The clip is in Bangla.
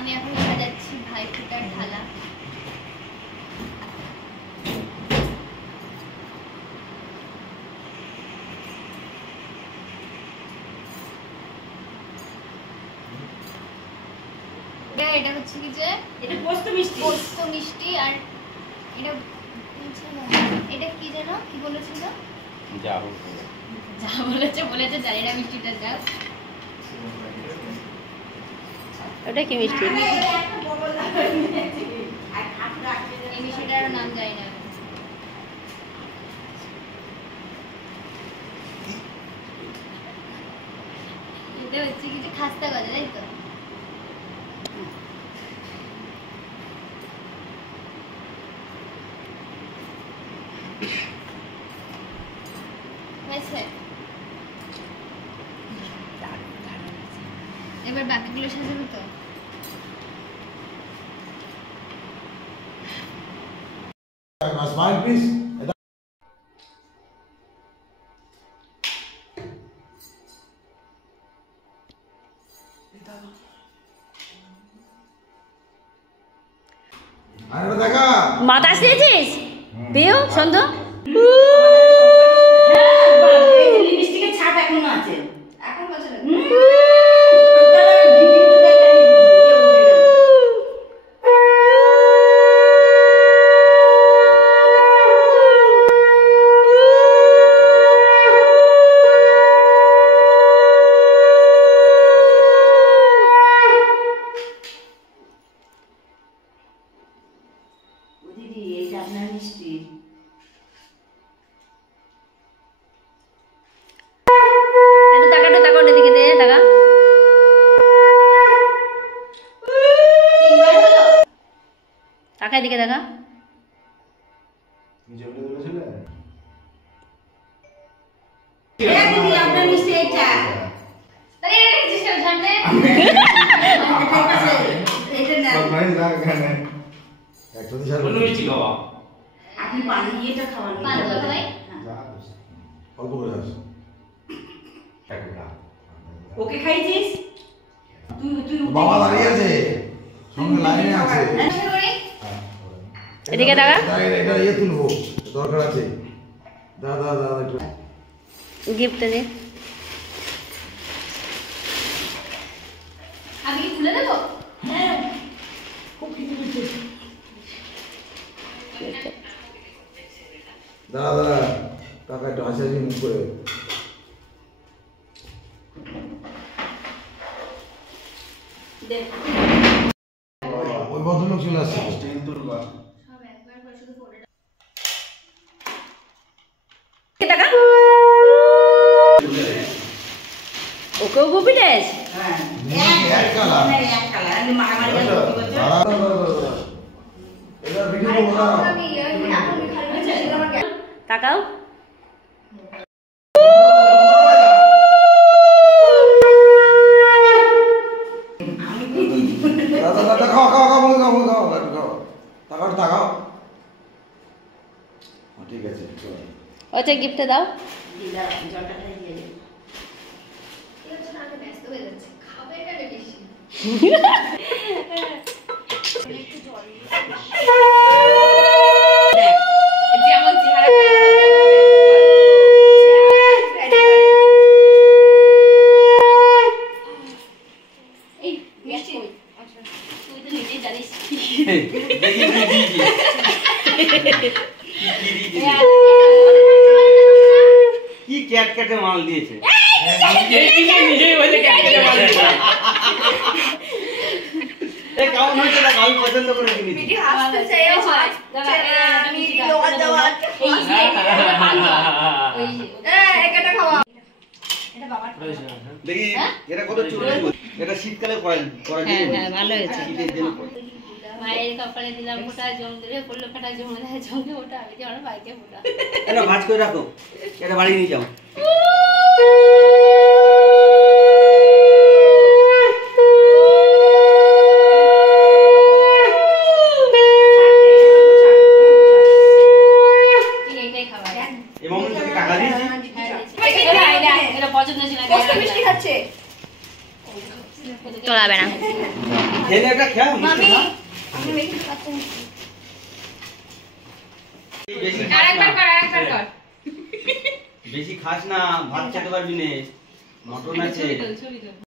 আমি এখন সাজাচ্ছি ভাইফোঁটার থালা। এটা হচ্ছে কি যে এটা পোস্ত মিষ্টি আর এটা এটা কি যেন কি বলেছিল, যা বলেছে জানি না মিষ্টিটা যা। ওটা কি মিষ্টি? এই মিষ্টিটার নাম জানি না। এটা হচ্ছে কি যে খাস্তা গজা, তাই তো? এবার বাকিগুলো সাজাবো তো। Smile, please. বাতাস দিয়েছিস? দেও সন্ধ্যা লিপস্টিকের ছাপ এখনো আছে। এখন বলছে না দিদি, এইটা আপনার মিষ্টি। একটু তাকা এদিকে দে, তাকা। তাকা এদিকে তাকা। দিদি আপনার মিষ্টি এইটা। তাই এটা রেজিস্ট করে সামনে। এইটা না। আপনি পানি এটা খাওয়ান। পান খাবো ভাই? অল্প করে আস। ওকে খাইছিস? তুই বাবা দাঁড়িয়ে আছে, সঙ্গে লাইনে আছে। এদিকে তাকা। এটা ইয়ে তুলবো, দরকার আছে। দাদা একটু গিফট দে। আমি কি খুলে দেবো? হ্যাঁ, খুব কিছু কিছু। দাদা টাকা একটু হাসি মুখ করে। ওই ভদ্রলোক চলে আসছে। সব একবার করে শুধু ফটোটা। টাকা ওকেও গোপি ড্রেস। হ্যাঁ, এক কালার। এক কালার। আমি মারামারি এটা ভিডিও করব না। আমি এখন খালি ছিল আমার জ্ঞান। তাকাও। দাদা খাও বলে খাও তাকাও। ঠিক আছে। ওটা গিফট দাও। জলটা খাই দিয়ে দে। এই হচ্ছে না, আমি ব্যস্ত হয়ে যাচ্ছি। খাবে এটা বেশি। একটু জল দেখ, যেমন চেহারা এই মিষ্টি। আচ্ছা তুই তো নিজেই জানিস কি ক্যাটকেটে মাল দিয়েছে। নিজেই বলে ক্যাটকেটে মাল দিয়েছে। এ কেমন হয়েছে না, আমি পছন্দ করে কিনেছি। বিটি হাসতে চাই আমি লোয়া দেওয়া একটা খাওয়া। এটা বাবার দেখি এটা কত চুল। এটা শীতকালে করা যায়। হ্যাঁ ভালো হয়েছে। মায়ের কপালে দিলাম ফোঁটা, জম ধরে পড়লো কাটা, জমে যায় জমে ওটা। আমি যে আমার বাইকে ফোঁটা। এটা ভাঁজ করে রাখো, এটা বাড়ি নিয়ে যাও। এইটাই খাবার। এবং টাকা দিয়েছি। এটা পছন্দ ছিল না। মিষ্টি খাচ্ছে। চলাবে না। খেয়ে নে এটা, খা, মিষ্টি খা। আমি বেশি খাচ্ছি না। বেশি খাস না। বেশি খাস না, ভাত খেতে পারবি না। মটন আছে।